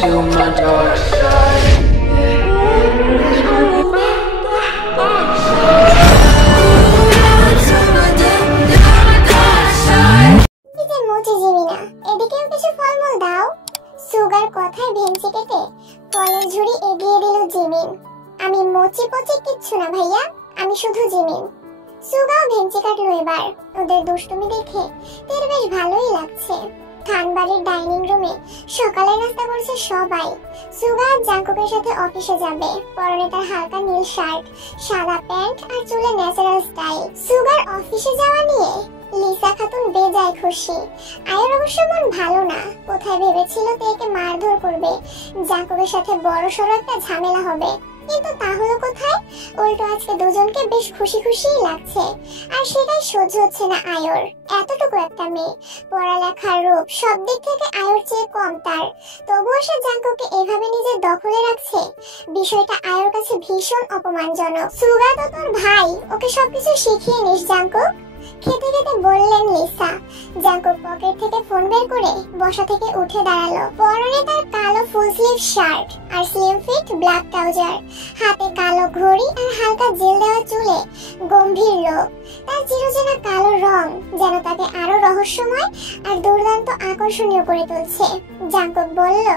to my dark side. এদিকেও কিছু ফলমূল দাও। সুগার কথায় ভেঙচি কেটে ফলের ঝুড়ি এগিয়ে দিল জিমিন। আমি মোচি পচি কিচ্ছু না ভাইয়া, আমি শুধু জিমিন। সুগাও ভেঙচি কাটলো এবার। ওদের দুষ্টুমি দেখে তের বেশ ভালোই লাগছে। খানবাড়ির ডাইনিং রুমে সকালে নাস্তা করছে সবাই। সুগা জাঙ্কুকের সাথে অফিসে যাবে। পরনে তার হালকা নীল শার্ট, সাদা প্যান্ট আর চুলে ন্যাচারাল স্টাইল। সুগার অফিসে যাওয়া নিয়ে লিসা খাতুন বেজায় খুশি। আয়ের অবশ্য মন ভালো না। কোথায় ভেবেছিল তেকে মারধর করবে, জাঙ্কুকের সাথে বড় সড় একটা ঝামেলা হবে, কিন্তু তা হলো কোথায়। উল্টো আজকে দুজনকে বেশ খুশি খুশিই লাগছে। আর সেটাই সহ্য হচ্ছে না আয়র। এতটুকু একটা মেয়ে, পড়ালেখার রূপ সব দিক থেকে আয়র চেয়ে কম তার, তবুও সে জাঙ্কুকে এভাবে নিজের দখলে রাখছে। বিষয়টা আয়র কাছে ভীষণ অপমানজনক। সুগা তো তোর ভাই, ওকে সবকিছু শিখিয়ে নিস জাঙ্কুক, খেতে খেতে বললেন লিসা। জাঙ্কুক পকেট থেকে ফোন বের করে বসা থেকে উঠে দাঁড়ালো। পরনে তার কালো ফুল স্লিভ শার্ট আর স্লিম ফিট ব্ল্যাক ট্রাউজার, হাতে কালো ঘড়ি আর হালকা জেল দেওয়া চুলে গম্ভীর লোক। তার চিরচেনা কালো রং যেন তাকে আরো রহস্যময় আর দুর্দান্ত আকর্ষণীয় করে তুলছে। জাঙ্কুক বলল,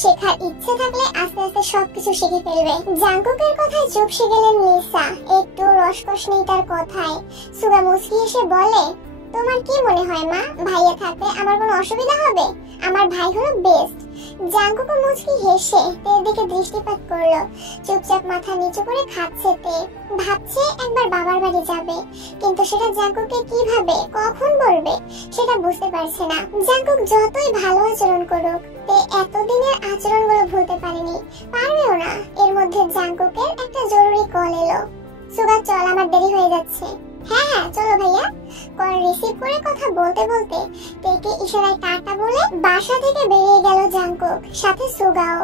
শেখার ইচ্ছে থাকলে আস্তে আস্তে সবকিছু শিখে ফেলবে। জাঙ্কুকের কথায় চুপসে গেলেন লিসা। একটু রসকস নেই তার কথায়। সুগা মুচকি এসে বলে, তোমার কি মনে হয় মা, ভাইয়া থাকলে আমার কোনো অসুবিধা হবে? আমার ভাই হলো বেস্ট। জাঙ্কুক মুচকি হেসে তের দিকে দৃষ্টিপাত করলো। চুপচাপ মাথা নিচু করে খাচ্ছে তে। ভাবছে একবার বাবার বাড়ি যাবে, কিন্তু সেটা জাঙ্কুককে কিভাবে কখন বলবে সেটা বুঝতে পারছে না। জাঙ্কুক যতই ভালো আচরণ করুক, তে এতদিনের আচরণগুলো ভুলতে পারেনি, পারবেও না। এর মধ্যে জাঙ্কুকের একটা জরুরি কল এলো। সুগা চল, আমার দেরি হয়ে যাচ্ছে। হ্যাঁ হ্যাঁ চলো ভাইয়া। কল রিসিভ করে কথা বলতে বলতে তেকে ইশারায় টাটা বলে বাসা থেকে বেরিয়ে গেল জাঙ্কুক, সাথে সুগাও।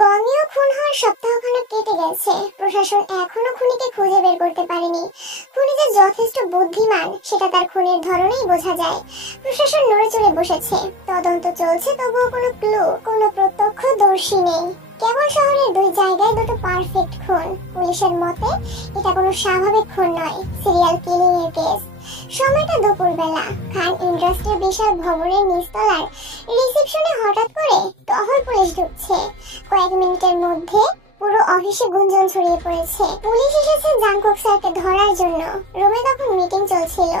গঙ্গীয় খুন হওয়ার সপ্তাহখানেক কেটে গেছে। প্রশাসন এখনো খুনিকে খুঁজে বের করতে পারেনি। খুনি যে যথেষ্ট বুদ্ধিমান সেটা তার খুনের ধরনেই বোঝা যায়। প্রশাসন নড়ে চড়ে বসেছে, তদন্ত চলছে, তবুও কোনো ক্লু, কোনো প্রত্যক্ষদর্শী নেই। কেবল শহরের দুই জায়গায় দুটো পারফেক্ট খুন। পুলিশের মতে এটা কোনো স্বাভাবিক খুন নয়, সিরিয়াল কিলিং এর কেস। সময়টা দুপুরবেলা। খান ইন্ডাস্ট্রির বিশাল ভবনের নিচতলার রিসেপশনে হঠাৎ করে টহল পুলিশ ঢুকছে। কয়েক মিনিটের মধ্যে পুরো অফিসে গুঞ্জন ছড়িয়ে পড়েছে। পুলিশ এসেছে জাঙ্কুক স্যারকে ধরার জন্য। রুমে তখন মিটিং চলছিল।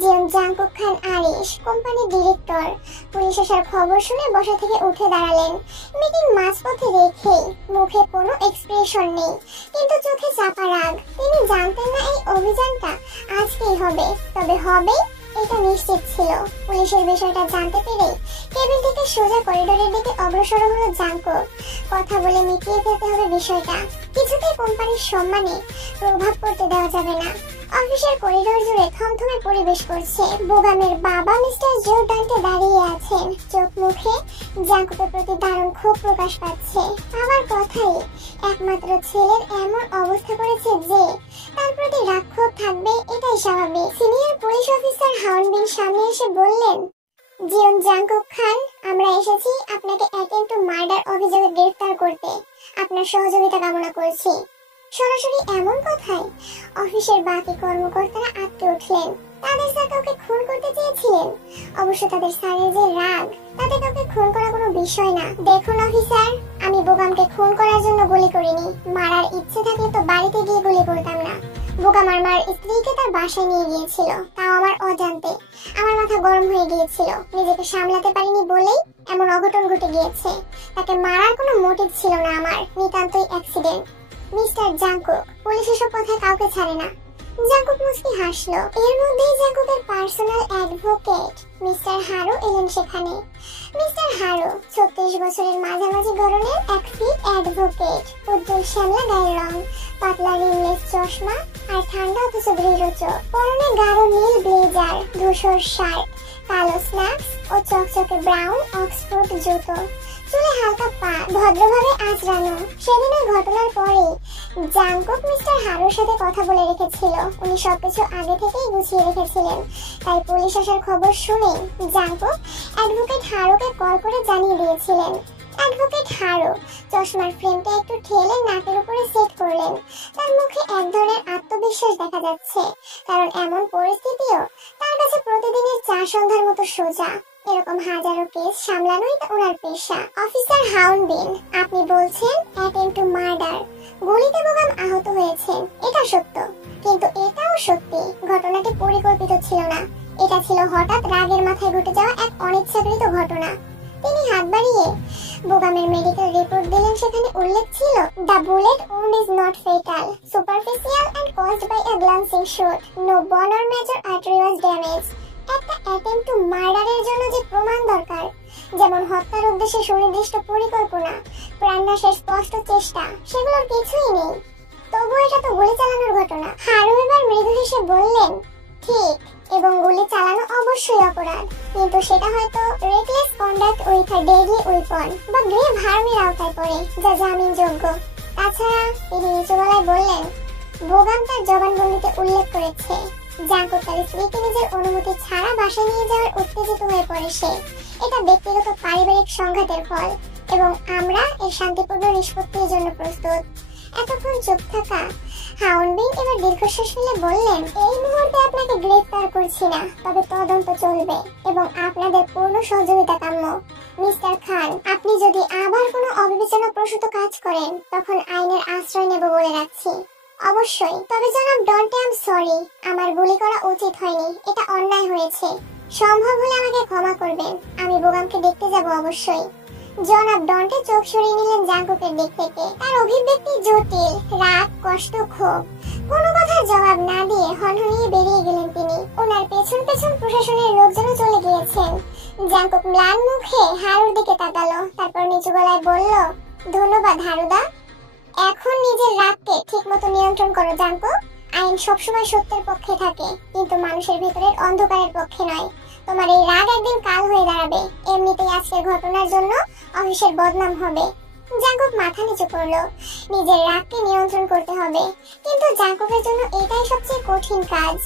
জিয়ন জাঙ্কুক খান আরিশ, কোম্পানির ডিরেক্টর। পুলিশ আসার খবর শুনে বসা থেকে উঠে দাঁড়ালেন। মিটিং মাঝপথে রেখেই মুখে কোনো এক্সপ্রেশন নেই, কিন্তু চোখে চাপা রাগ। তিনি জানতেন না এই অভিযানটা আজকেই হবে, তবে হবে এটা নিশ্চিত ছিল। পুলিশের বিষয়টা জানতে পেরে কেবিন থেকে সোজা করিডোরের দিকে অগ্রসর হলো জাঙ্কুক। কথা বলে মিটিয়ে ফেলতে হবে বিষয়টা। কিছুতেই কোম্পানির সম্মানে প্রভাব পড়তে দেওয়া যাবে না। অফিসের করিডোর জুড়ে থমথমে পরিবেশ করছে। বোগামের বাবা মিস্টার জো ডান্টে দাঁড়িয়ে আছেন। চোখ মুখে জাঙ্কুকের প্রতি দারুণ ক্ষোভ প্রকাশ পাচ্ছে। আমার কথাই একমাত্র ছেলের এমন অবস্থা করেছে যে তার প্রতি রাগ ক্ষোভ থাকবে, এটাই স্বাভাবিক। সিনিয়র পুলিশ অফিসার হাউন বিন সামনে এসে বললেন, জিয়ন জাঙ্কুক খান, আমরা এসেছি আপনাকে অ্যাটেম্প্ট টু মার্ডার অভিযোগে গ্রেফতার করতে। আপনার সহযোগিতা কামনা করছি। সরাসরি এমন কথায় অফিসের বাকি কর্মকর্তারা আটকে উঠলেন। তাদের স্যার কাউকে খুন করতে চেয়েছিলেন। অবশ্য তাদের স্যারের যে রাগ, তাতে কাউকে খুন করা কোনো বিষয় না। দেখুন অফিসার, আমি বোগামকে খুন করার জন্য গুলি করিনি। মারার ইচ্ছে থাকলে তো বাড়িতে গিয়ে গুলি করতাম না। বোগাম আমার স্ত্রীকে তার বাসায় নিয়ে গিয়েছিল, তাও আমার অজান্তে। আমার মাথা গরম হয়ে গিয়েছিল, নিজেকে সামলাতে পারিনি বলেই এমন অঘটন ঘটে গিয়েছে। তাকে মারার কোনো মোটিভ ছিল না আমার, নিতান্তই অ্যাক্সিডেন্ট। মিস্টার জাঙ্কুক, পুলিশ এসব কথায় কাউকে ছাড়ে না। জাঙ্কুক মুচকি হাসলো। এর মধ্যেই জাঙ্কুকের পার্সোনাল অ্যাডভোকেট মিস্টার হারু এলেন সেখানে। মিস্টার হারু 36 বছরের মাঝামাঝি গড়নের এক ফিট অ্যাডভোকেট। উজ্জ্বল শ্যামলা গায়ের রং, পাতলা রিমলেস চশমা আর ঠান্ডা অথচ দৃঢ় চোখ। পরনে গাঢ় নীল ব্লেজার, ধূসর শার্ট, কালো স্ন্যাক্স ও চকচকে ব্রাউন অক্সফোর্ড জুতো। চুলে হালকা পাট, ভদ্রভাবে আঁচড়ানো। সেদিনের ঘটনার পরে জাঙ্কুক মিস্টার হারুর সাথে কথা বলে রেখেছিল। উনি সবকিছু আগে থেকেই গুছিয়ে রেখেছিলেন। তাই পুলিশ আসার খবর শুনে জাঙ্কুক অ্যাডভোকেট হারুকে কল করে জানিয়ে দিয়েছিলেন। অ্যাডভোকেট হারু চশমার ফ্রেমটা একটু ঠেলে নাকের উপরে সেট করলেন। তার মুখে এক ধরনের আত্মবিশ্বাস দেখা যাচ্ছে, কারণ এমন পরিস্থিতিও তার কাছে প্রতিদিনের চা সন্ধ্যার মতো সোজা। এরকম হাজারো কেস সামলানোই তো ওনার পেশা। অফিসার হাউন বিন, আপনি বলছেন অ্যাটেম্প টু মার্ডার, গুলিতে বোগাম আহত হয়েছেন, এটা সত্য, কিন্তু এটাও সত্যি ঘটনাটি পরিকল্পিত ছিল না। এটা ছিল হঠাৎ রাগের মাথায় ঘটে যাওয়া এক অনিচ্ছাকৃত ঘটনা। তিনি হাত বাড়িয়ে বোগামের মেডিকেল রিপোর্ট দিলেন। সেখানে উল্লেখ ছিল, the bullet wound is not fatal, superficial and caused by a glancing shot, no bone or major artery was damaged. একটা অ্যাটেম্প টু মার্ডারের জন্য যে প্রমাণ দরকার, যেমন হত্যার উদ্দেশ্যে সুনির্দিষ্ট পরিকল্পনা, প্রাণনাশের স্পষ্ট চেষ্টা, সেগুলোর কিছুই নেই। তবু এটা তো গুলি চালানোর ঘটনা। হারু এবার মৃদু হেসে বললেন, ঠিক, এবং গুলি চালানো অবশ্যই অপরাধ, কিন্তু সেটা হয়তো reckless conduct with a deadly weapon বা গ্রেভ হার্মের আওতায় পড়ে, যা জামিনযোগ্য। তাছাড়া তিনি নিচু গলায় বললেন, বোগাম তার জবানবন্দিতে উল্লেখ করেছে জাঙ্কুক তার স্ত্রীকে নিজের অনুমতি ছাড়া বাসায় নিয়ে যাওয়ার উত্তেজিত হয়ে পড়ে সে। এটা ব্যক্তিগত পারিবারিক সংঘাতের ফল, এবং আমরা এর শান্তিপূর্ণ নিষ্পত্তির জন্য প্রস্তুত। এতক্ষণ চুপ থাকা হাউন বিন এবার দীর্ঘশ্বাস ফেলে বললেন, এই মুহূর্তে আপনাকে গ্রেফতার করছি না, তবে তদন্ত চলবে এবং আপনাদের পূর্ণ সহযোগিতা কাম্য। মিস্টার খান, আপনি যদি আবার কোনো অবিবেচনাপ্রসূত কাজ করেন, তখন আইনের আশ্রয় নেব বলে রাখছি। অবশ্যই, তবে জনাব ডন্টে, আই এম সরি, আমার গুলি করা উচিত হয়নি, এটা অন্যায় হয়েছে। সম্ভব হলে আমাকে ক্ষমা করবেন, আমি বোগামকে দেখতে যাব অবশ্যই। জনাব ডন্টে চোখ সরিয়ে নিলেন জাঙ্কুকের দিক থেকে। তার অভিব্যক্তি জটিল, রাগ, কষ্ট, ক্ষোভ। কোনো কথার জবাব না দিয়ে হনহনিয়ে বেরিয়ে গেলেন তিনি। ওনার পেছন পেছন প্রশাসনের লোকজনও চলে গিয়েছেন। জাঙ্কুক ম্লান মুখে হারুর দিকে তাকালো, তারপর নিচু গলায় বলল, ধন্যবাদ হারুদা। এখন নিজের রাগকে ঠিকমতো নিয়ন্ত্রণ করো জাঙ্কুক। আইন সবসময় সত্যের পক্ষে থাকে, কিন্তু মানুষের ভেতরের অন্ধকারের পক্ষে নয়। তোমার এই রাগ একদিন কাল হয়ে দাঁড়াবে। এমনিতেই আজকের ঘটনার জন্য অফিসের বদনাম হবে। জাঙ্কুক মাথা নিচু করলো। নিজের রাগকে নিয়ন্ত্রণ করতে হবে, কিন্তু জাঙ্কুকের জন্য এটাই সবচেয়ে কঠিন কাজ।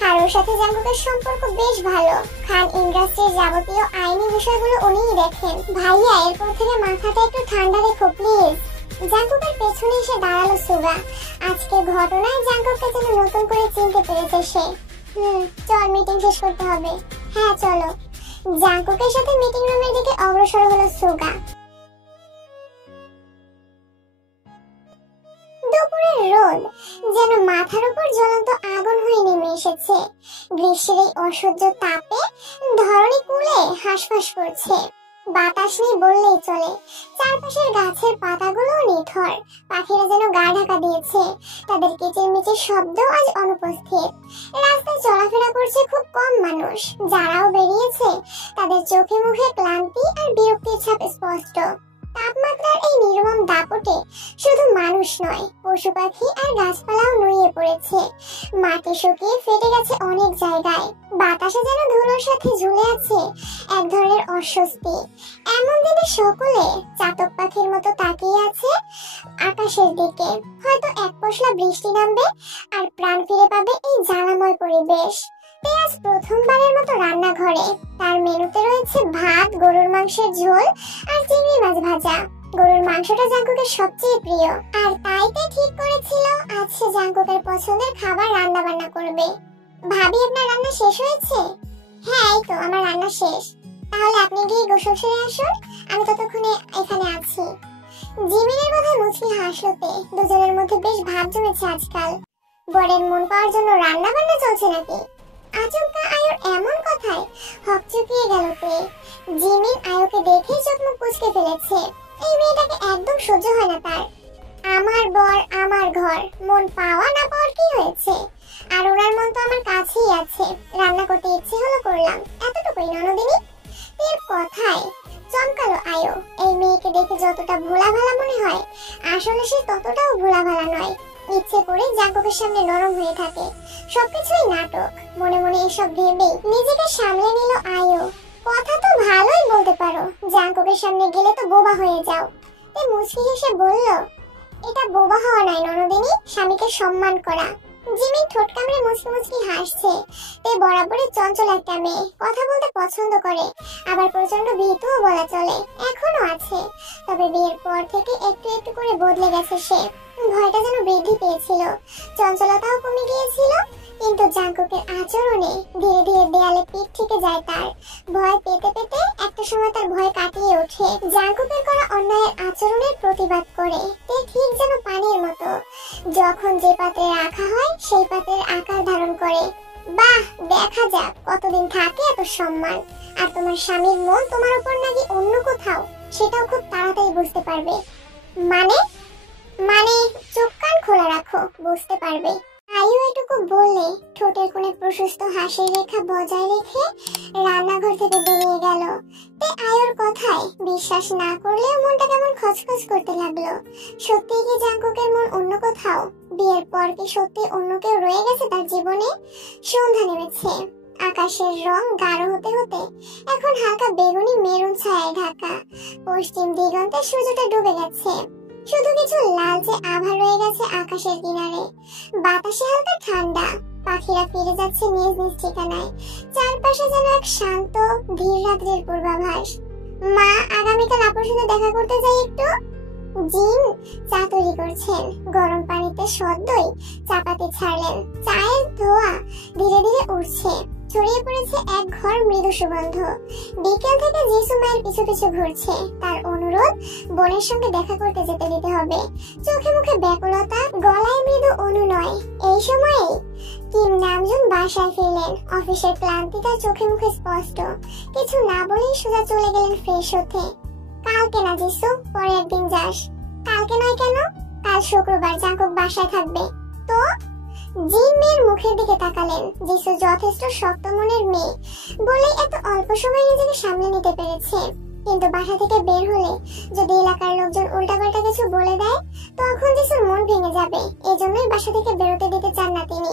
হারুর সাথে জাঙ্কুকের সম্পর্ক বেশ ভালো। খান ইন্ডাস্ট্রির যাবতীয় আইনি বিষয়গুলো উনিই দেখেন। ভাইয়া, এরপর থেকে মাথাটা একটু ঠান্ডা রেখো প্লিজ। জাঙ্কুকের পেছনে এসে দাঁড়ালো সুগা। আজকের ঘটনায় জাঙ্কুককে যেন নতুন করে চিনতে পেরেছে সে। চল, মিটিং শেষ করতে হবে। হ্যাঁ চলো। জাঙ্কুকের সাথে মিটিং রুমের দিকে অগ্রসর হলো সুগা। দুপুরের রোদ যেন মাথার উপর জ্বলন্ত আগুন হয়ে নেমে এসেছে। গ্রীষ্মের এই অসহ্য তাপে ধরণী কুলে হাঁসফাঁস করছে। বাতাস নেই বললেই চলে। চারপাশের গাছের পাতাগুলো নিথর, পাখিরা যেন গা ঢাকা দিয়েছে। তাদের কিচিরমিচির শব্দ আজ অনুপস্থিত। রাস্তায় চলাফেরা করছে খুব কম মানুষ। যারাও বেরিয়েছে, তাদের চোখে মুখে ক্লান্তি আর বিরক্তির ছাপ স্পষ্ট। তাপমাত্রার এই নির্মম দাপটে শুধু মানুষ নয়, পশু পাখি আর গাছপালাও নুয়ে পড়েছে। মাটি শুকিয়ে ফেটে গেছে অনেক জায়গায়। বাতাসে যেন ধুলোর সাথে ঝুলে আছে এক ধরনের অস্বস্তি। এমন দিনে সকলে চাতক পাখির মতো তাকিয়ে আছে আকাশের দিকে। হয়তো এক পশলা বৃষ্টি নামবে আর প্রাণ ফিরে পাবে এই জ্বালাময় পরিবেশ। আজ প্রথমবারের মতো রান্নাঘরে। তার মেনুতে রয়েছে ভাত, গরুর মাংসের ঝোল আর চিংড়ি মাছ ভাজা। গরুর মাংসটা জাঙ্কুকের সবচেয়ে প্রিয়, আর তাইতে ঠিক করেছিল আজ সে জাঙ্কুকের পছন্দের খাবার রান্না বান্না করবে। ভাবি, আপনার রান্না শেষ হয়েছে? হ্যাঁ, এই তো আমার রান্না শেষ। তাহলে আপনি গিয়ে গোসল সেরে আসুন, আমি ততক্ষণে এখানে আছি। জিমিনের মাথায় মুচকি হাসলোতে দুজনের মধ্যে বেশ ভাব জমেছে আজকাল। বরের মন পাওয়ার জন্য রান্না বান্না চলছে নাকি? আচমকা আয়োর এমন কথায় হকচকিয়ে গেল তে। জিমিন আয়োকে দেখে চোখ মুখ কুঁচকে ফেলেছে। এই মেয়েটাকে একদম সহ্য হয় না তার। আমার বর, আমার ঘর, মন পাওয়া না পাওয়ার কি হয়েছে? আর ওনার মন তো আমার কাছেই আছে। রান্না করতে ইচ্ছে হলো করলাম, এতটুকুই ননদিনী। এর কথায় চমকালো আয়ো। এই মেয়েকে দেখে যতটা ভোলা ভালা মনে হয়, আসলে সে ততটাও ভোলা ভালা নয়। ইচ্ছে করে জাঙ্কুকের সামনে নরম হয়ে থাকে। সবকিছুই নাটক। মনে মনে এসব ভেবেই নিজেকে সামলে নিল আয়ো। কথা তো ভালোই বলতে পারো, জাঙ্কুকের সামনে গেলে তো বোবা হয়ে যাও। তে মুচকি হেসে বলল, এটা বোবা হওয়া নয় ননদিনী, স্বামীকে সম্মান করা। জিমিন ঠোঁট কামড়ে মুচকি মুচকি হাসছে। তে বরাবরই চঞ্চল একটা মেয়ে, কথা বলতে পছন্দ করে, আবার প্রচন্ড ভীতুও বলা চলে, এখনো আছে। তবে বিয়ের পর থেকে একটু একটু করে বদলে গেছে সে। ভয়টা যেন বৃদ্ধি পেয়েছিল, চঞ্চলতাও কমে গিয়েছিল। কিন্তু জাঙ্কুকের আচরণে ধীরে ধীরে দেয়ালে পিঠ থেকে যায় তার। ভয় পেতে পেতে একটা সময় তার ভয় কাটিয়ে ওঠে। জাঙ্কুকের করা অন্যায়ের আচরণের প্রতিবাদ করে। তে ঠিক যেন পানির মতো, যখন যে পাত্রে রাখা হয় সেই পাত্রের আকার ধারণ করে। বাহ, দেখা যাক কতদিন থাকে এত সম্মান। আর তোমার স্বামীর মন তোমার উপর নাকি অন্য কোথাও, সেটাও খুব তাড়াতাড়ি বুঝতে পারবে। মানে মানে চোখ কান খোলা রাখো, বুঝতে পারবে। আয়ু এটুকু বলে ঠোঁটের কোণে প্রশস্ত হাসির রেখা বজায় রেখে রান্নাঘর থেকে বেরিয়ে গেল। তে আয়ুর কথায় বিশ্বাস না করলেও মনটা কেমন খচখচ করতে লাগলো। সত্যি কি জাঙ্কুকের মন অন্য কোথাও? বিয়ের পর কি সত্যি অন্য কেউ রয়ে গেছে তার জীবনে? সন্ধ্যা নেমেছে, আকাশের রং গাঢ় হতে হতে এখন হালকা বেগুনি মেরুন ছায়ায় ঢাকা। পশ্চিম দিগন্তে সূর্যটা ডুবে গেছে, শুধু কিছু লালচে আভা রয়ে গেছে আকাশের কিনারে। বাতাসে হালকা ঠান্ডা, পাখিরা ফিরে যাচ্ছে নিজ নিজ ঠিকানায়। চারপাশে যেন এক শান্ত ধীর রাত্রির পূর্বাভাস। মা, আগামীকাল আপুর সাথে দেখা করতে যাই একটু। জিন চা তৈরি করছেন, গরম পানিতে সদ্যই চাপাতি ছাড়লেন। চায়ের ধোঁয়া ধীরে ধীরে উঠছে, ছড়িয়ে পড়েছে এক ঘর মৃদু সুগন্ধ। বিকেল থেকে যিশু মায়ের পিছু পিছু ঘুরছে, তার অনুরোধ বোনের সঙ্গে দেখা করতে যেতে দিতে হবে। চোখে মুখে ব্যাকুলতা, গলায় মৃদু অনুনয়। এই সময়েই কিম নামজুন বাসায় ফিরলেন। অফিসের ক্লান্তি তার চোখে মুখে স্পষ্ট। কিছু না বলেই সোজা চলে গেলেন ফ্রেশ হতে। কালকে না যিশু, পরে একদিন যাস। কালকে নয় কেন? কাল শুক্রবার, জাঙ্কুক বাসায় থাকবে। তো জিন মেয়ের মুখের দিকে তাকালেন। যিশু যথেষ্ট শক্ত মনের মেয়ে বলে এত অল্প সময় নিজেকে সামলে নিতে পেরেছে। কিন্তু বাসা থেকে বের হলে যদি এলাকার লোকজন উল্টাপাল্টা কিছু বলে দেয়, তখন যিশুর মন ভেঙে যাবে। এজন্যই বাসা থেকে বেরোতে দিতে চান না তিনি।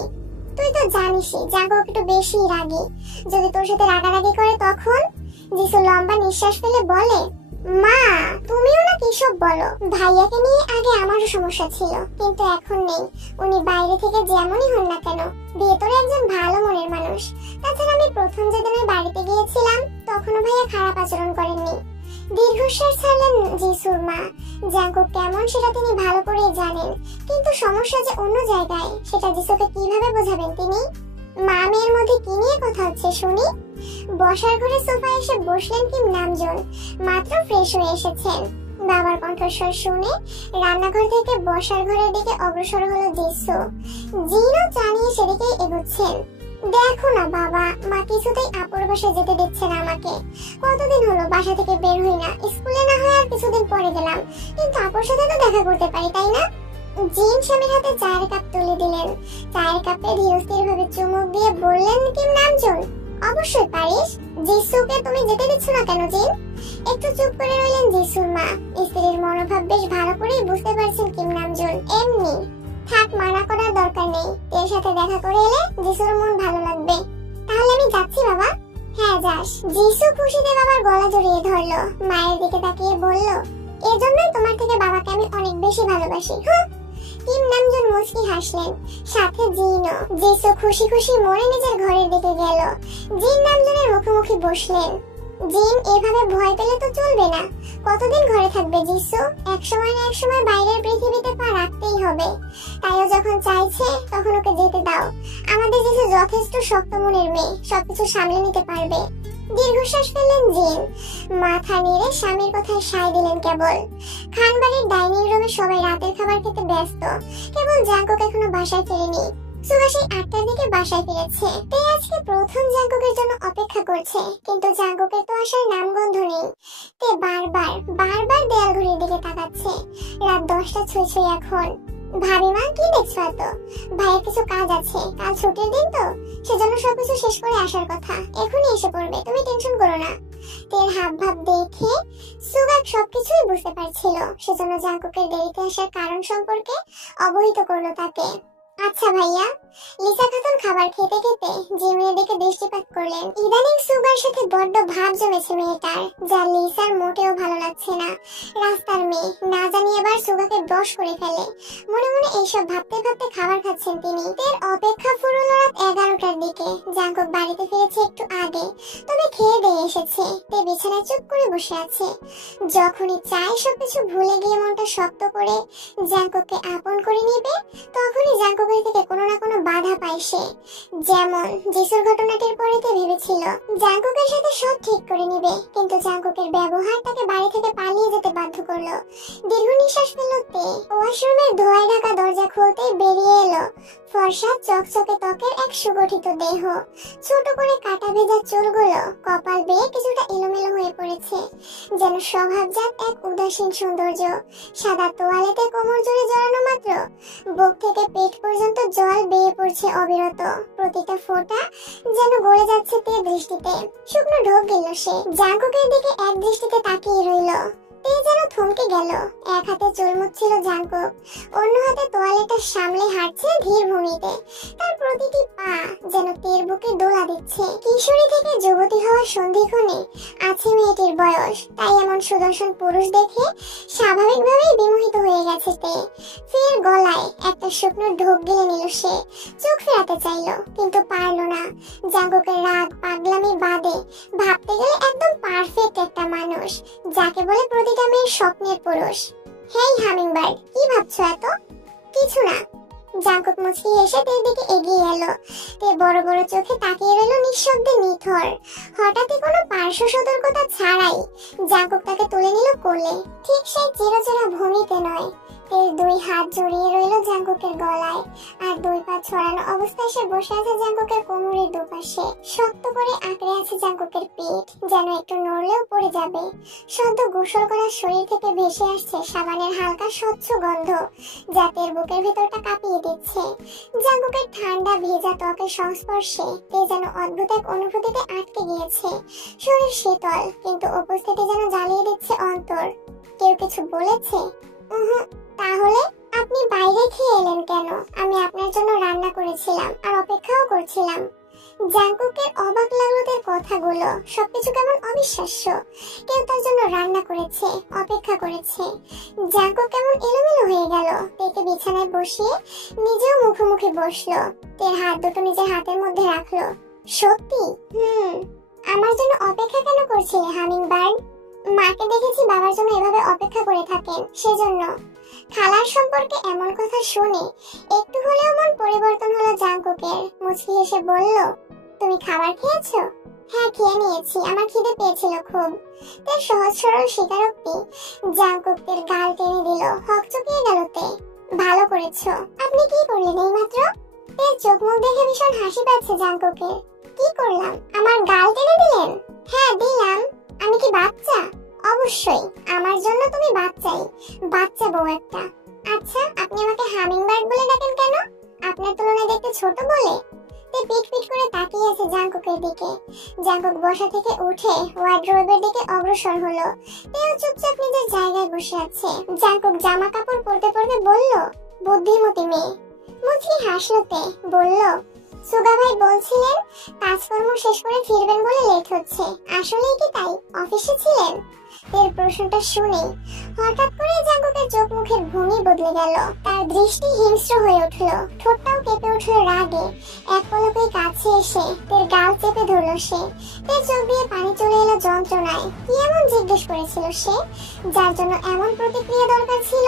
তুই তো জানিসই জাঙ্কুক একটু বেশি রাগী, যদি তোর সাথে রাগারাগি করে তখন। যিশু লম্বা নিঃশ্বাস ফেলে বলে, মা তুমিও না কি সব বলো। ভাইয়াকে নিয়ে আগে আমারও সমস্যা ছিল, কিন্তু এখন নেই। উনি বাইরে থেকে যেমনই হন না কেন, ভেতরে একজন ভালো মনের মানুষ। তাছাড়া আমি প্রথম যেদিন ওই বাড়িতে গিয়েছিলাম তখনও ভাইয়া খারাপ আচরণ করেননি। দীর্ঘশ্বাস ছাড়লেন যিশুর মা। জাঙ্কুক কেমন সেটা তিনি ভালো করেই জানেন, কিন্তু সমস্যা যে অন্য জায়গায়, সেটা যিশুকে কিভাবে বোঝাবেন তিনি? মা মেয়ের মধ্যে কি নিয়ে কথা হচ্ছে শুনি। বসার ঘরে সোফায় এসে বসলেন কিম নামজুন। মাত্র ফ্রেশ হয়ে এসেছেন। বাবার কণ্ঠস্বর শুনে রান্নাঘর থেকে বসার ঘরের দিকে অগ্রসর হলো যিশু। জিনও জানিয়ে সেদিকেই এগোচ্ছেন। দেখো না বাবা, মা কিছুতেই আপুর বাসায় যেতে দিচ্ছে না আমাকে। কতদিন হলো বাসা থেকে বের হই না। স্কুলে না হয় আর কিছুদিন পরে গেলাম, কিন্তু আপুর সাথে তো দেখা করতে পারি, তাই না? জিন স্বামীর হাতে চায়ের কাপ তুলে দিলেন। চায়ের কাপে ধীরস্থির ভাবে চুমুক দিয়ে বললেন, কিম নামজুন অবশ্যই পারিস। যিশুকে তুমি যেতে দিচ্ছ না কেন জিন? একটু চুপ করে রইলেন যিশুর মা। স্ত্রীর মনোভাব বেশ ভালো করেই বুঝতে পারছেন কিম নামজুন। এমনি থাক, মানা করার দরকার নেই। এর সাথে দেখা করে এলে যিশুর মন ভালো লাগবে। তাহলে আমি যাচ্ছি বাবা। হ্যাঁ যাস। যিশু খুশিতে বাবার গলা জড়িয়ে ধরলো, মায়ের দিকে তাকিয়ে বলল, এজন্যই তোমার থেকে বাবাকে আমি অনেক বেশি ভালোবাসি। কিম নামজুন মুচকি হাসলেন, সাথে জিনও। যিশু খুশি খুশি মনে নিজের ঘরের দিকে গেল। জিন নামজুনের মুখোমুখি বসলেন। জিন এভাবে ভয় পেলে তো চলবে না। কতদিন ঘরে থাকবে যিশু? এক সময় না এক সময় বাইরের পৃথিবীতে পা রাখতেই হবে। তাইও যখন চাইছে তখন ওকে যেতে দাও। আমাদের যিশু যথেষ্ট শক্ত মনের মেয়ে, সবকিছু সামলে নিতে পারবে। দীর্ঘশ্বাস ফেললেন জিন। মাথা নেড়ে স্বামীর কথায় সায় দিলেন কেবল। খানবাড়ির ডাইনিং রুমে সবাই রাতের খাবার খেতে ব্যস্ত। কেবল জাঙ্কুক এখনো বাসায় ফেরেনি। সুভাষী 8টার দিকে বাসায় ফিরেছে। তে আজকে প্রথম জাঙ্কুকের জন্য অপেক্ষা করছে, কিন্তু জাঙ্কুকের তো আসার নামগন্ধ নেই। তে বারবার বারবার দেয়াল ঘড়ির দিকে তাকাচ্ছে। রাত 10টা ছুঁই এখন। ভাবি মা, কি দেখছো এত? ভাইয়ের কিছু কাজ আছে, কাল ছুটির দিন তো, সেজন্য সবকিছু শেষ করে আসার কথা। এখনই এসে পড়বে, তুমি টেনশন করো না। তের হাব ভাব দেখে সুগাক সবকিছুই বুঝতে পারছিল, সেজন্য জাঙ্কুকের দেরিতে আসার কারণ সম্পর্কে অবহিত করলো তাকে। আচ্ছা ভাইয়া। লিসা খাতুন খাবার খেতে খেতে জিমিনের দিকে দৃষ্টিপাত করলেন। ইদানিং সুগার সাথে বড্ড ভাব জমেছে মেয়েটার, যা লিসার মোটেও ভালো লাগছে না। রাস্তার মেয়ে, না জানি এবার সুগাকে বশ করে ফেলে। মনে মনে এইসব ভাবতে ভাবতে খাবার খাচ্ছেন তিনি। তের অপেক্ষা ফুরল রাত 11টার দিকে। জাঙ্কুক বাড়িতে ফিরেছে একটু আগে, তবে খেয়ে দিয়ে এসেছে। তে বিছানায় চুপ করে বসে আছে। যখনই চায় সবকিছু ভুলে গিয়ে মনটা শক্ত করে জাঙ্কুককে আপন করে নিবে, তখনই জাঙ্কুকের থেকে কোনো না কোনো বাধা পায় সে। যেমন যিশুর ঘটনাটির পরেতে ভেবেছিল জাঙ্কুকের সাথে সব ঠিক করে নিবে, কিন্তু জাঙ্কুকের ব্যবহার তাকে বাড়ি থেকে পালিয়ে যেতে বাধ্য করলো। দীর্ঘ নিঃশ্বাস ফেললো তে। ওয়াশরুমের ধোঁয়ায় ঢাকা দরজা খুলতেই বেরিয়ে এলো ফর্সা চকচকে ত্বকের এক সুগঠিত দেহ। ছোট করে কাটা ভেজা চুলগুলো কপাল বেয়ে কিছুটা এলোমেলো হয়ে পড়েছে, যেন স্বভাবজাত এক উদাসীন সৌন্দর্য। সাদা তোয়ালেতে কোমর জুড়ে জড়ানো মাত্র বুক থেকে পেট পর্যন্ত জল বেয়ে পড়ছে অবিরত। প্রতিটা ফোঁটা যেন গলে যাচ্ছে তের দৃষ্টিতে। শুকনো ঢোক গেল সে। জাঙ্কুকের দিকে এক দৃষ্টিতে তাকিয়ে রইল। তে যেন থমকে গেল। এক হাতে চুল মুছছিল জাঙ্কুক, অন্য হাতে তোয়ালেটা সামলে হাঁটছে ধীর ভঙ্গিতে। তার প্রতিটি পা যেন তের বুকে দোলা দিচ্ছে। কিশোরী থেকে যুবতী হওয়ার সন্ধিক্ষণে আছে মেয়েটির বয়স, তাই এমন সুদর্শন পুরুষ দেখে স্বাভাবিকভাবেই বিমোহিত হয়ে গেছে তে। ফের গলায় একটা শুকনো ঢোক গিলে নিল সে। চোখ ফেরাতে চাইল, কিন্তু পারল না। জাঙ্কুকের রাগ পাগলামি বাদে ভাবতে গেলে একদম পারফেক্ট একটা মানুষ, যাকে বলে প্রতিটা মেয়ের স্বপ্নের পুরুষ। হেই হামিংবার্ড, কি ভাবছো এত? কিছু না। জাঙ্কুক মুচকি হেসে তের দিকে এগিয়ে এলো। তে বড় বড় চোখে তাকিয়ে রইল নিঃশব্দে নিথর। হঠাৎই কোনো পার্শ্ব সতর্কতা ছাড়াই জাঙ্কুক তাকে তুলে নিল কোলে। ঠিক সেই চিরচেরা ভূমিতে নয়। তের দুই হাত জড়িয়ে রইল জাঙ্কুকের গলায়, আর দুই পা ছড়ানো অবস্থায় সে বসে আছে জাঙ্কুকের কোমরের দুপাশে। শক্ত করে আঁকড়ে আছে জাঙ্কুকের পিঠ, যেন একটু নড়লেও পড়ে যাবে। সদ্য গোসল করার শরীর থেকে ভেসে আসছে সাবানের হালকা স্বচ্ছ গন্ধ, যা তের বুকের ভেতরটা কাঁপিয়ে দিচ্ছে। জাঙ্কুকের ঠান্ডা ভেজা ত্বকের সংস্পর্শে তে যেন অদ্ভুত এক অনুভূতিতে আটকে গিয়েছে। শরীর শীতল, কিন্তু উপস্থিতি যেন জ্বালিয়ে দিচ্ছে অন্তর। কেউ কিছু বলেছে? তাহলে আপনি বাইরে খেয়ে এলেন কেন? আমি আপনার জন্য রান্না করেছিলাম আর অপেক্ষাও করছিলাম। জাঙ্কুকের অবাক লাগলো তার কথাগুলো। সবকিছু কেমন অবিশ্বাস্য। কেউ তার জন্য রান্না করেছে, অপেক্ষা করেছে। জাঙ্কুক কেমন এলোমেলো হয়ে গেল। তেকে বিছানায় বসিয়ে নিজেও মুখোমুখি বসলো। তের হাত দুটো নিজের হাতের মধ্যে রাখলো। সত্যি? আমার জন্য অপেক্ষা কেন করছিলে হামিংবার্ড? মাকে দেখেছি বাবার জন্য এভাবে অপেক্ষা করে থাকেন, সেজন্য। খালার সম্পর্কে এমন কথা শুনে একটু হলেও মন পরিবর্তন হলো জাঙ্কুকের। মুচকি হেসে বলল, তুমি খাবার খেয়েছো? হ্যাঁ, খেয়ে নিয়েছি, আমার খিদে পেয়েছিল খুব। তার সহজ সরল স্বীকারোক্তি জাঙ্কুকের গাল টেনে দিল। হকচকিয়ে গেল তে। ভালো করেছো। আপনি কি করলেন এইমাত্র? তের চোখ মুখ দেখে ভীষণ হাসি পাচ্ছে জাঙ্কুকের। কি করলাম? আমার গাল টেনে দিলেন? হ্যাঁ, দিলাম। আমি কি বাচ্চা? অবশ্যই, আমার জন্য তুমি বাচ্চাই, বাচ্চা বউ একটা। আচ্ছা, আপনি আমাকে হামিংবার্ড বলে ডাকেন কেন? আপনার তুলনায় দেখতে ছোট বলে? তে পিট পিট করে তাকিয়ে আছে জাঙ্কুকের দিকে। জাঙ্কুক বসা থেকে উঠে ওয়ার্ড্রোবের দিকে অগ্রসর হলো। তেও চুপচাপ নিজের জায়গায় বসে আছে। জাঙ্কুক জামা কাপড় পরতে পরতে বলল, বুদ্ধিমতী মেয়ে। মুচকি হাসলো তে। বলল, সুগা ভাই বলছিলেন কাজকর্ম শেষ করে ফিরবেন বলে লেট হচ্ছে। আসলেই কি তাই? অফিসে ছিলেন? এর প্রশ্নটা শুনে হঠাৎ করে জাঙ্কুকের চোখ মুখের ভঙ্গি বদলে গেল। তার দৃষ্টি হিংস্র হয়ে উঠল, ঠোঁটটাও কেঁপে উঠল রাগে। এক পলকেই কাছে এসে তের গাল চেপে ধরল সে। তের চোখ দিয়ে পানি চলে এলো যন্ত্রণায়। কি এমন জিজ্ঞেস করেছিল সে, যার জন্য এমন প্রতিক্রিয়া দরকার ছিল?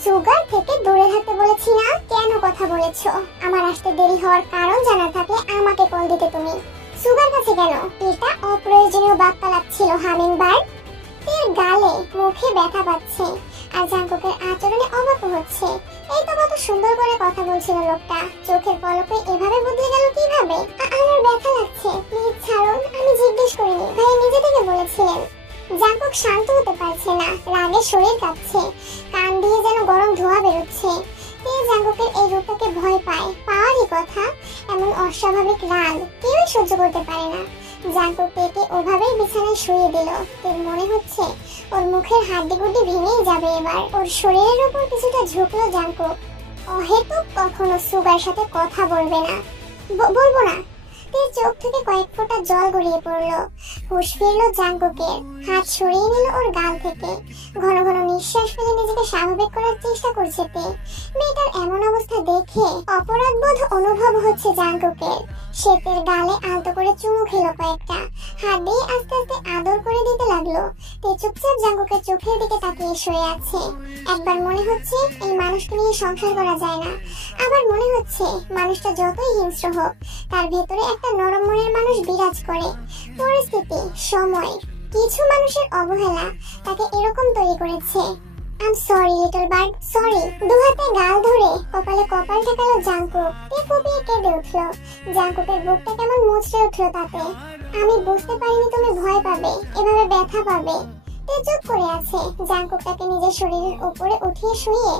সুগার থেকে দূরে থাকতে বলেছি না? কেন কথা বলেছো? আমার আসতে দেরি হওয়ার কারণ জানা থাকলে আমাকে কল দিতে তুমি। সুগার কাছে কেন? এটা অপ্রয়োজনীয় বার্তালাপ ছিল হামিংবার্ড। তের গালে মুখে ব্যথা পাচ্ছে, আর জাঙ্কুকের আচরণে অবাক হচ্ছে। এই তো কত সুন্দর করে কথা বলছিল লোকটা, চোখের পলকে এভাবে বদলে গেল কিভাবে? আমার ব্যথা লাগছে, প্লিজ ছাড়ুন। আমি জিজ্ঞেস করিনি, ভাই নিজে থেকে বলেছিলেন। জাঙ্কুক শান্ত হতে পারছে না, রাগে শরীর কাঁপছে, কান দিয়ে যেন গরম ধোঁয়া বেরোচ্ছে। তে জাঙ্কুকের এই রূপটাকে ভয় পায়, পাওয়ারই কথা। এমন অস্বাভাবিক রাগ কেউই সহ্য করতে পারে না। জাঙ্কুক তেকে ওভাবেই বিছানায় শুয়ে দিল। তের মনে হচ্ছে ওর মুখের হাড্ডিগুড্ডি ভেঙেই যাবে এবার। ওর শরীরের উপর কিছুটা ঝুঁকলো জাঙ্কুক। অহেতুক কখনো সুগার সাথে কথা বলবে না। বলবো না। তের চোখ থেকে কয়েক ফোঁটা জল গড়িয়ে পড়লো। হুঁশ ফিরলো জাঙ্কুকের। হাত সরিয়ে নিল ওর গাল থেকে। ঘন ঘন নিঃশ্বাস ফেলে নিজেকে স্বাভাবিক করার চেষ্টা করছে তে। মেয়েটার এমন অবস্থা দেখে অপরাধবোধ অনুভব হচ্ছে জাঙ্কুকের। সে তের গালে আলতো করে চুমু খেলো কয়েকটা। হাত দিয়ে আস্তে আস্তে আদর করে দিতে লাগলো। তে চুপচাপ জাঙ্কুকের চোখের দিকে তাকিয়ে শুয়ে আছে। একবার মনে হচ্ছে এই মানুষকে নিয়ে সংসার করা যায় না, আবার মনে হচ্ছে মানুষটা যতই হিংস্র হোক তার ভেতরে একটা নরম মনের মানুষ বিরাজ করে। পরিস্থিতি, সময়, কিছু মানুষের অবহেলা তাকে এরকম তৈরি করেছে। I am sorry little bird, sorry. দু হাতে গাল ধরে কপালে কপাল ঠেকালো জাঙ্কুক। তে ফুপিয়ে কেঁদে উঠলো। জাঙ্কুকের বুকটা কেমন মুচড়ে উঠলো তাতে। আমি বুঝতে পারিনি তুমি ভয় পাবে, এভাবে ব্যথা পাবে। তে চুপ করে আছে। জাঙ্কুক তাকে নিজের শরীরের উপরে উঠিয়ে শুয়ে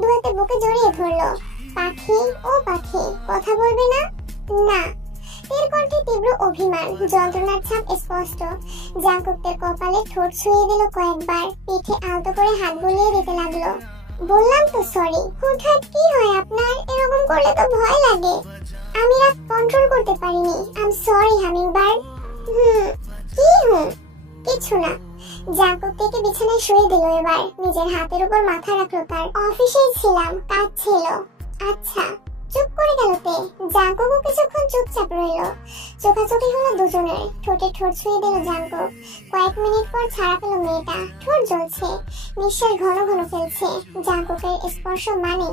দু হাতে বুকে জড়িয়ে ধরলো। পাখি, ও পাখি, কথা বলবে না? না। তের কণ্ঠে তীব্র অভিমান, যন্ত্রণার ছাপ স্পষ্ট। জাঙ্কুক তের কপালে ঠোঁট ছুঁয়ে দিল কয়েকবার। পিঠে আলতো করে হাত বুলিয়ে দিতে লাগলো। বললাম তো সরি। হুটহাট কি হয় আপনার? এরকম করলে তো ভয় লাগে। আমি রাগ কন্ট্রোল করতে পারিনি। I am sorry hummingbird. কি কিছু না। জাঙ্কুক থেকে বিছানায় শুয়ে দিল এবার। নিজের হাতের উপর মাথা রাখলো তার। অফিসেই ছিলাম, কাজ ছিল। আচ্ছা। চুপ করে গেল তে। জাঙ্কুকও কিছুক্ষণ চুপচাপ রইল। চোখাচোখি হলো দুজনের। ঠোঁটে ঠোঁট ছুঁয়ে দিল জাঙ্কুক। কয়েক মিনিট পর ছাড়া পেল মেয়েটা। ঠোঁট জ্বলছে, নিঃশ্বাস ঘন ঘন ফেলছে। জাঙ্কুকের স্পর্শ মানে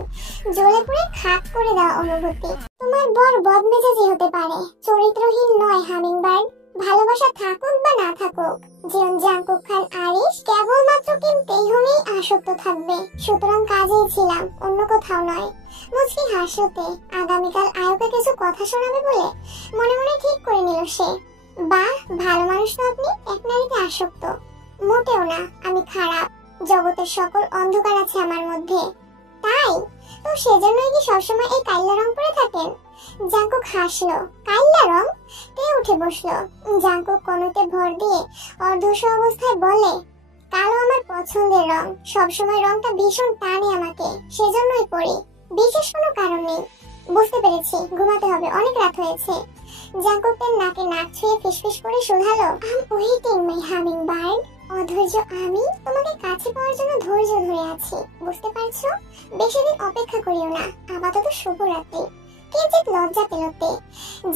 জ্বলে পুড়ে খাক করে দেওয়া অনুভূতি। তোমার বর বদমেজাজি হতে পারে, চরিত্রহীন নয় হামিংবার্ড। ভালোবাসা থাকুক বা না থাকুক, জীবন জাঙ্কুক খান আরিশ কেবলমাত্র কিম তেইহমেই আসক্ত থাকবে। সুতরাং কাজেই ছিলাম, অন্য কোথাও নয়। মুচকি হাসতে আগামীকাল আয়োকে কিছু কথা শোনাবে বলে মনে মনে ঠিক করে নিল সে। বাহ, ভালো মানুষ তো আপনি, এক নারীতে আসক্ত। মোটেও না, আমি খারাপ। জগতের সকল অন্ধকার আছে আমার মধ্যে। তাই তো সেজন্যই কি সবসময় এই কাইল্লা রং পরে থাকেন? জাঙ্কুক হাসলো। কাইল্লা রং? তে উঠে বসলো। জাঙ্কুক কোনোতে ভর দিয়ে অর্ধশ অবস্থায় বলে, কালো আমার পছন্দের রং। সবসময় রংটা ভীষণ টানে আমাকে, সেজন্যই পরি। বিশেষ কোনো কারণ নেই। বুঝতে পেরেছি, ঘুমাতে হবে, অনেক রাত হয়েছে। জাঙ্কুকের নাকে নাক ছুঁয়ে ফিসফিস করে শুধালো, I am waiting my hummingbird. অধৈর্য আমি তোমাকে কাছে পাওয়ার জন্য ধৈর্য ধরে আছি, বুঝতে পারছো? বেশি দিন অপেক্ষা করিও না। আপাতত শুভরাত্রি। কিঞ্চিত লজ্জা পেল তে।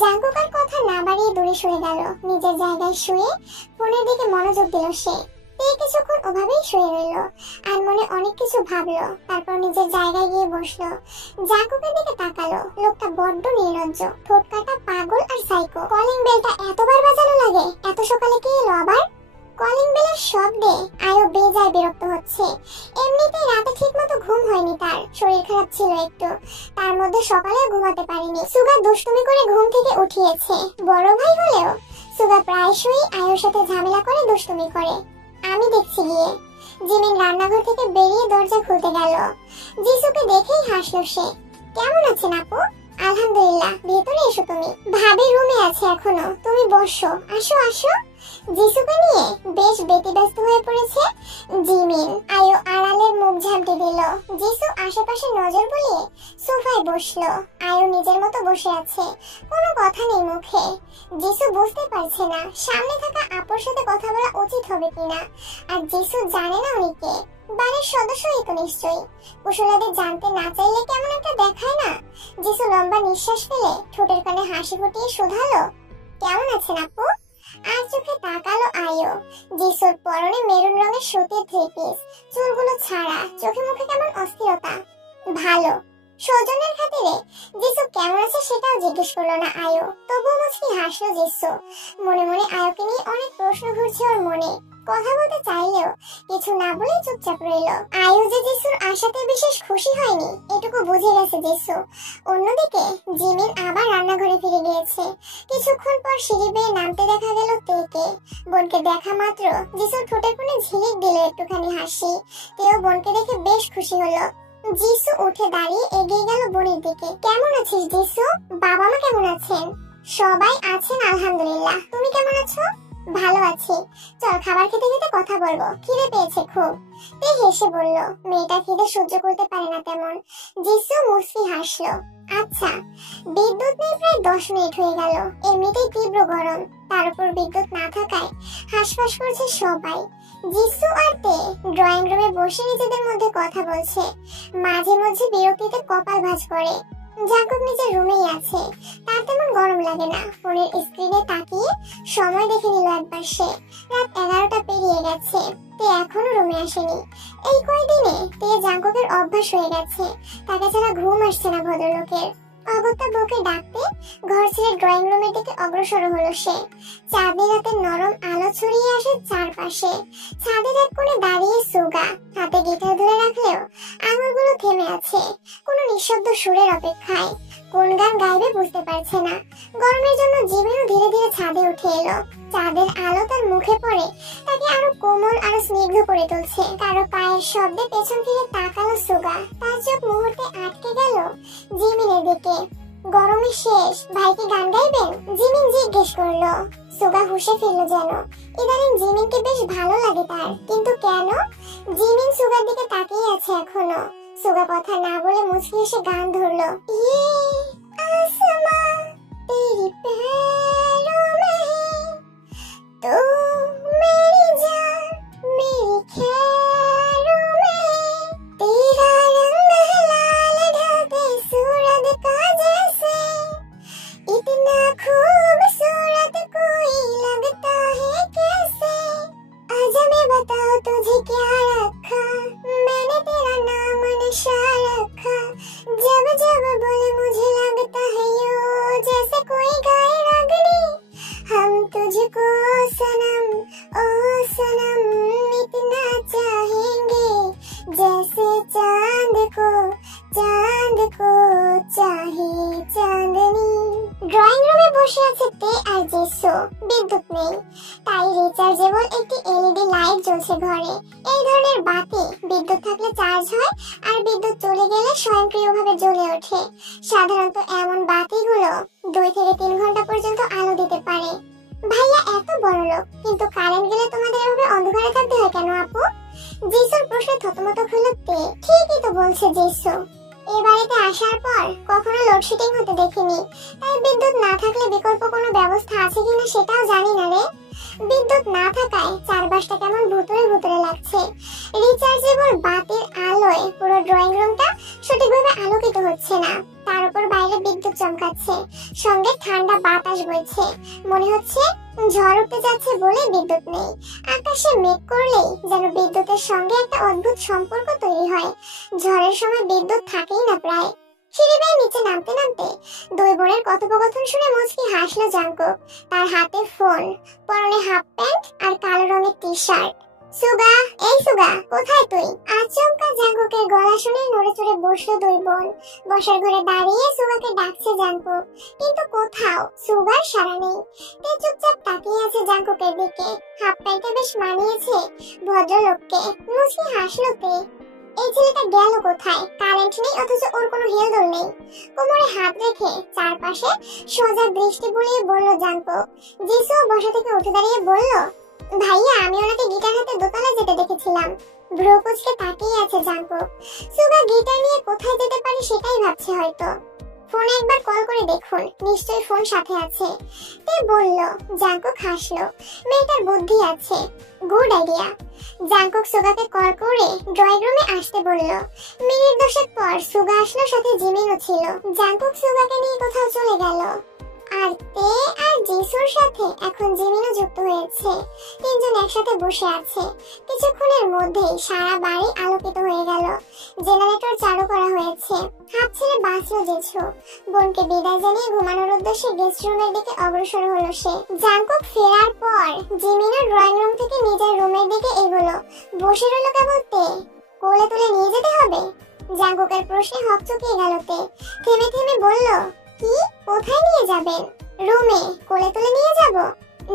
জাঙ্কুক আর কথা না বাড়িয়ে দূরে সরে গেল। নিজের জায়গায় শুয়ে ফোনের দিকে মনোযোগ দিল সে। তে কিছুক্ষণ ওভাবেই শুয়ে রইল আর মনে অনেক কিছু ভাবলো। তারপর নিজের জায়গায় গিয়ে বসলো। জাঙ্কুকের দিকে তাকালো। লোকটা বড্ড নির্লজ্জ, ঠোঁট কাটা, পাগল আর সাইকো। কলিং বেলটা এতবার বাজানো লাগে? এত সকালে কে এলো আবার? কলিং বেলের শব্দে আয়ো বেজায় বিরক্ত হচ্ছে। এমনিতেই রাতে ঠিকমতো ঘুম হয়নি তার, শরীর খারাপ ছিল একটু। তার মধ্যে সকালেও ঘুমাতে পারেনি। সুগা দুষ্টুমি করে ঘুম থেকে উঠিয়েছে। বড় ভাই হলেও সুগা প্রায়শই আয়োর সাথে ঝামেলা করে, দুষ্টুমি করে। আমি দেখছি গিয়ে। জিমিন রান্নাঘর থেকে বেরিয়ে দরজা খুলতে গেল। জিসুকে দেখেই হাসলো সে। কেমন আছেন আপু? আলহামদুলিল্লাহ। ভেতরে এসো তুমি। ভাবি রুমে আছে এখনো, তুমি বসো। আসো আসো। জিসুকে নিয়ে বেশ ব্যতিব্যস্ত হয়ে পড়েছে জিমিন। আয়ো আড়ালের মুখ ঝামটে দিল। জিসু আশেপাশে নজর বুলিয়ে সোফায় বসলো। আয়ো নিজের মতো বসে আছে, কোনো কথা নেই মুখে। জিসু বুঝতে পারছে না সামনে থাকা আপুর সাথে কথা বলা উচিত হবে কিনা। আর জিসু জানে না উনি কে, বাড়ির সদস্যই তো নিশ্চয়ই। কুশলাদের জানতে না চাইলে কেমন একটা দেখায় না। জিসু লম্বা নিঃশ্বাস ফেলে ঠোঁটের কানে হাসি ফুটিয়ে শুধালো, কেমন আছেন আপু? আর চোখে তাকালো আয়ো। জিসুর পরনে মেরুন রঙের সুতির থ্রি পিস, চুলগুলো ছাড়া, চোখে মুখে কেমন অস্থিরতা। ভালো। সৌজন্যের খাতিরে জিসু কেমন আছে সেটাও জিজ্ঞেস করলো না আয়ো। তবুও মুচকি হাসলো জিসু। মনে মনে আয়োকে নিয়ে অনেক প্রশ্ন ঘুরছে ওর মনে। কথা বলতে চাইলেও কিছু না বলে চুপচাপ রইল। আয়ু যে জিসুর আশাতে বিশেষ খুশি হয়নি এটুকু বুঝে গেছে জিসু। অন্যদিকে জিমিন আবার রান্নাঘরে ফিরে গিয়েছে। কিছুক্ষণ পর সিঁড়ি বেয়ে নামতে দেখা গেল তেকে। বোনকে দেখা মাত্র জিসুর ঠোঁটের কোণে ঝিলিক দিল একটুখানি হাসি। তেও বোনকে দেখে বেশ খুশি হলো। জিসু উঠে দাঁড়িয়ে এগিয়ে গেল বোনের দিকে। কেমন আছিস জিসু? বাবা মা কেমন আছেন? সবাই আছেন আলহামদুলিল্লাহ। তুমি কেমন আছো? ভালো আছি, চল খাবার খেতে খেতে কথা বলবো, খিদে পেয়েছে খুব। তে হেসে বলল, মেয়েটা খিদে সহ্য করতে পারে না তেমন। জিসু মুচকি হাসলো। আচ্ছা, বিদ্যুৎ নেই প্রায় 10 মিনিট হয়ে গেল, এমনিতেই তীব্র গরম, তার উপর বিদ্যুৎ না থাকায় হাঁসফাঁস করছে সবাই। জিসু আর তে ড্রয়িং রুমে বসে নিজেদের মধ্যে কথা বলছে, মাঝে মাঝে বিরক্তিতে কপাল ভাঁজ করে। জাঙ্কুক নিজের রুমেই আছে, তার তেমন গরম লাগে না। ফোনের স্ক্রিনে তাকিয়ে সময় দেখে নিল একবার সে। রাত 11টা পেরিয়ে গেছে, তে এখনো রুমে আসেনি। এই কয়দিনে তে জাঙ্কুকের অভ্যাস হয়ে গেছে, তাকে ছাড়া ঘুম আসছে না ভদ্রলোকের। অগত্যা বউকে ডাকতে ঘর ছেড়ে ড্রয়িং রুমের দিকে অগ্রসর হলো সে। চাঁদের রাতে নরম আলো ছড়িয়ে আসে চারপাশে। ছাদের এক কোণে দাঁড়িয়ে সুগা, হাতে গিটার ধরে রাখলেও আঙুলগুলো থেমে আছে কোনো নিঃশব্দ সুরের অপেক্ষায়। কোন গান গাইবে বুঝতে পারছে না। গরমের জন্য জিমিনও ধীরে ধীরে ছাদে উঠে এলো। চাঁদের আলো তার মুখে পড়ে তাকে আরো কোমল আরো স্নিগ্ধ করে তুলছে। কারো পায়ের শব্দে পেছন ফিরে তাকালো সুগা, তার চোখ মুহূর্তে আটকে গেল জিমিনের দিকে। গরমে শেষ, ভাই কি গান গাইবেন? জিমিন জিজ্ঞেস করলো। সুগা হুঁশে ফিরল যেন। ইদানিং জিমিনকে বেশ ভালো লাগে তার, কিন্তু কেন? জিমিন সুগার দিকে তাকিয়ে আছে এখনো। সুগা কথা না বলে মুচকি এসে গান ধরলো। ইয়ে আসমা তেরি पैरों में तो मेरी जान मेरी खैरों में तेरा रंग है लाल ढलते सूरज का जैसे इतना खूबसूरत कोई लगता है कैसे आजा मैं बताओ तुझे क्या रखा मैंने तेरा नाम नशा रखा जब जब बोले मुझे लगता है यूं जैसे कोई गाए रागनी हम तुझको सनम ओ सनम इतना चाहेंगे जैसे चांद को चाहे चांदनी। ড্রয়িং রুমে বসে আছে তে আর জেসো। বিদ্যুৎ নেই, তাই রিচার্জেবল একটি এলইডি লাইট জ্বলছে ঘরে। এই ধরনের বাতি বিদ্যুৎ থাকলে চার্জ হয় আর বিদ্যুৎ চলে গেলে স্বয়ংক্রিয়ভাবে জ্বলে ওঠে। সাধারণত এমন বাতিগুলো 2 থেকে 3 ঘন্টা পর্যন্ত আলো দিতে পারে। ভাইয়া এত বড় লোক, কিন্তু কারেন্ট গেলে তোমাদের এভাবে অন্ধকারে থাকতে হয় কেন আপু? জেসোর প্রশ্নে থতমত হলো তে। ঠিকই তো বলছে জেসো, এ বাড়িতে আসার পর কখনো লোডশেডিং হতে দেখিনি, তাই বিদ্যুৎ না থাকলে বিকল্প কোনো ব্যবস্থা আছে কিনা সেটাও জানি না রে। বিদ্যুৎ না থাকায় চারপাশটা কেমন ভুতুরে ভুতুরে লাগছে। রিচার্জেবল বাতির আলোয় পুরো ড্রয়িং রুমটা সঠিকভাবে আলোকিত হচ্ছে না। তার উপর বাইরে বিদ্যুৎ চমকাচ্ছে, সঙ্গে ঠান্ডা বাতাস বইছে। মনে হচ্ছে ঝড় উঠতে যাচ্ছে বলে বিদ্যুৎ নেই। আকাশে মেঘ করলেই যেন বিদ্যুতের সঙ্গে একটা অদ্ভুত সম্পর্ক তৈরি হয়। ঝড়ের সময় বিদ্যুৎ থাকেই না প্রায়। সিঁড়ি বেয়ে নিচে নামতে নামতে 2 বোনের কথোপকথন শুনে মুচকি হাসলো জাঙ্কুক। তার হাতে ফোন, পরনে হাফ প্যান্ট আর কালো রঙের টি শার্ট। সুগা, এই সুগা, কোথায় তুই? আচমকা জাঙ্কুকের গলা শুনে নড়ে চড়ে বসলো 2 বোন। বসার ঘরে দাঁড়িয়ে সুগাকে ডাকছে জাঙ্কুক, কিন্তু কোথাও সুগার সাড়া নেই। তে চুপচাপ তাকিয়ে আছে জাঙ্কুকের দিকে। হাফ প্যান্টে বেশ মানিয়েছে ভদ্রলোককে। মুচকি হাসলো তে। এই ছেলেটা গেল কোথায়? কারেন্ট নেই অথচ ওর কোনো হেলদোল নেই। কোমরে হাত রেখে চারপাশে সোজা দৃষ্টি বুলিয়ে বলল জাঙ্কুক। জিসু বসা থেকে উঠে দাঁড়িয়ে বলল, ভাইয়া আমি ওনাকে গিটার হাতে দোতলায় যেতে দেখেছিলাম। ভ্রু কুঁচকে তাকিয়ে আছে জাঙ্কুক। সুগা গিটার নিয়ে কোথায় যেতে পারে সেটাই ভাবছে হয়তো। ফোনে একবার কল করে দেখুন, নিশ্চয়ই ফোন সাথে আছে। তে বলল। জাঙ্কুক হাসলো। মেয়েটার বুদ্ধি আছে, গুড আইডিয়া। জাঙ্কুক সুগাকে কল করে ড্রয়িং রুমে আসতে বলল। মিনিট 10 পর সুগা আসলো, সাথে জিমিনও ছিল। জাঙ্কুক সুগাকে নিয়ে কোথাও চলে গেল। আর তে আর জিসুর সাথে এখন জিমিনও যুক্ত হয়েছে। 3 জন একসাথে বসে আছে। কিছুক্ষণের মধ্যেই সারা বাড়ি আলোকিত হয়ে গেল। জেনারেটর চালু করা হয়েছে। হাত ছেড়ে বাঁচলো জেসু। বোনকে বিদায় জানিয়ে ঘুমানোর উদ্দেশ্যে গেস্ট রুমের দিকে অগ্রসর হলো সে। জাঙ্কুক ফেরার পর জিমিনও ড্রয়িং রুম থেকে নিজের রুমের দিকে এগোলো। বসে রইল কেবল তে। কোলে তুলে নিয়ে যেতে হবে? জাঙ্কুকের প্রশ্নে হকচকিয়ে গেল তে। থেমে থেমে বলল, কি? কোথায় নিয়ে যাবেন? রুমে। কোলে তুলে নিয়ে যাব?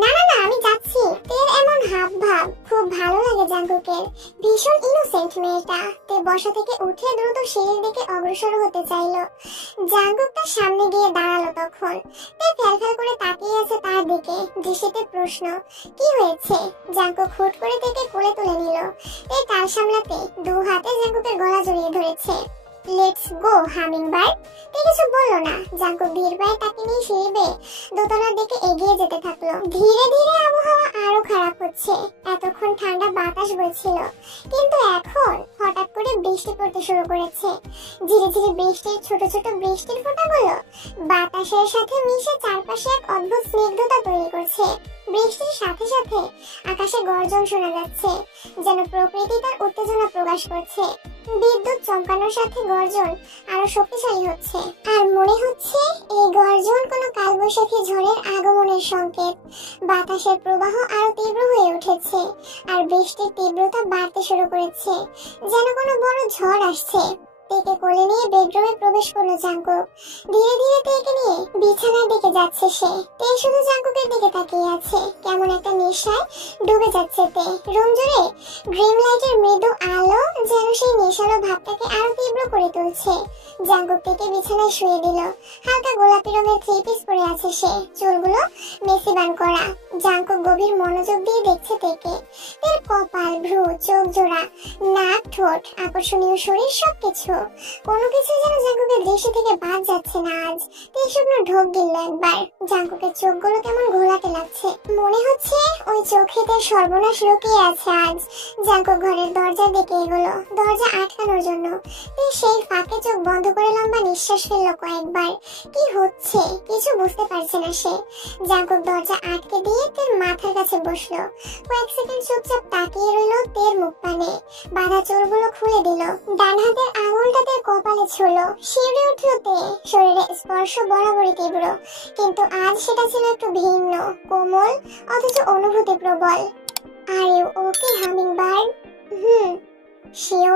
না না না, আমি যাচ্ছি। তের এমন হাব ভাব খুব ভালো লাগে জাঙ্কুকের। ভীষণ ইনোসেন্ট মেয়েটা। তে বসা থেকে উঠে দ্রুত সিঁড়ির দিকে অগ্রসর হতে চাইলো। জাঙ্কুক তার সামনে গিয়ে দাঁড়ালো তখন। তে ফ্যালফ্যাল করে তাকিয়ে আছে তার দিকে, দৃষ্টিতে প্রশ্ন। কি হয়েছে? জাঙ্কুক হুট করে তেকে কোলে তুলে নিল। তে তার সামলাতে দু হাতে জাঙ্কুকের গলা জড়িয়ে ধরেছে। Let's go hummingbird. তে কিছু বললো না। জাঙ্কুক ধীর পায়ে তাকে নিয়ে সিঁড়ি বেয়ে দোতলার দিকে এগিয়ে যেতে থাকলো। ধীরে ধীরে আবহাওয়া আরো খারাপ হচ্ছে। এতক্ষণ ঠান্ডা বাতাস বইছিল, কিন্তু এখন হঠাৎ করে বৃষ্টি পড়তে শুরু করেছে। ধীরে ধীরে বৃষ্টির ছোট ছোট বৃষ্টির ফোঁটাগুলো বাতাসের সাথে মিশে চারপাশে এক অদ্ভুত স্নিগ্ধতা তৈরি করছে। বৃষ্টির সাথে সাথে আকাশে গর্জন শোনা যাচ্ছে, যেন প্রকৃতি তার উত্তেজনা প্রকাশ করছে। বিদ্যুৎ চমকানোর সাথে গর্জন আরো শক্তিশালী হচ্ছে, আর মনে হচ্ছে এই গর্জন কোনো কালবৈশাখী ঝড়ের আগমনের সংকেত। বাতাসের প্রবাহ আরো তীব্র হয়ে উঠেছে, আর বৃষ্টির তীব্রতা বাড়তে শুরু করেছে, যেন কোনো বড় ঝড় আসছে। তেকে কোলে নিয়ে বেডরুমে প্রবেশ করলো জাঙ্কুক। ধীরে ধীরে তেকে নিয়ে বিছানার দিকে যাচ্ছে সে। তে শুধু জাঙ্কুকের দিকে তাকিয়ে আছে। কেমন একটা নেশায় ডুবে যাচ্ছে তে। রুম জুড়ে ড্রিম লাইটের মৃদু আলো যেন সেই নেশালো ভাবটাকে আরো তীব্র করে তুলছে। জাঙ্কুক তেকে বিছানায় শুয়ে দিল। হালকা গোলাপি রঙের থ্রি পিস পরে আছে সে, চুলগুলো মেসি বান করা। জাঙ্কুক গভীর মনোযোগ দিয়ে দেখছে তেকে। তের কপাল, ভ্রু, চোখ জোড়া, নাক, ঠোঁট, আকর্ষণীয় শরীর, সবকিছু। কোনো কিছু যেন জাঙ্কুকের দৃষ্টি থেকে বাদ যাচ্ছে না আজ। তে শুকনো ঢোক গিলল একবার। জাঙ্কুকের চোখগুলো কেমন ঘোলাটে লাগছে। মনে হচ্ছে ওই চোখেতে সর্বনাশ লুকিয়ে আছে আজ। জাঙ্কুক ঘরের দরজার দিকে এগোলো, দরজা আটকানোর জন্য। তে সেই ফাঁকে চোখ বন্ধ করে লম্বা নিঃশ্বাস ফেললো কয়েকবার। কি হচ্ছে কিছু বুঝতে পারছে না সে। জাঙ্কুক দরজা আটকে দিয়ে তের মাথার কাছে বসলো। কয়েক সেকেন্ড চুপচাপ তাকিয়ে রইলো তের মুখ পানে। বাঁধা চুলগুলো খুলে দিল। ডান হাতের আঙুলটা তের কপালে ছুঁলো। শিউরে উঠলো তে। শরীরে স্পর্শ বরাবরই তীব্র, কিন্তু আজ সেটা ছিল একটু ভিন্ন, কোমল, অথচ অনুভূতি প্রবল। Are you okay hummingbird? Sure?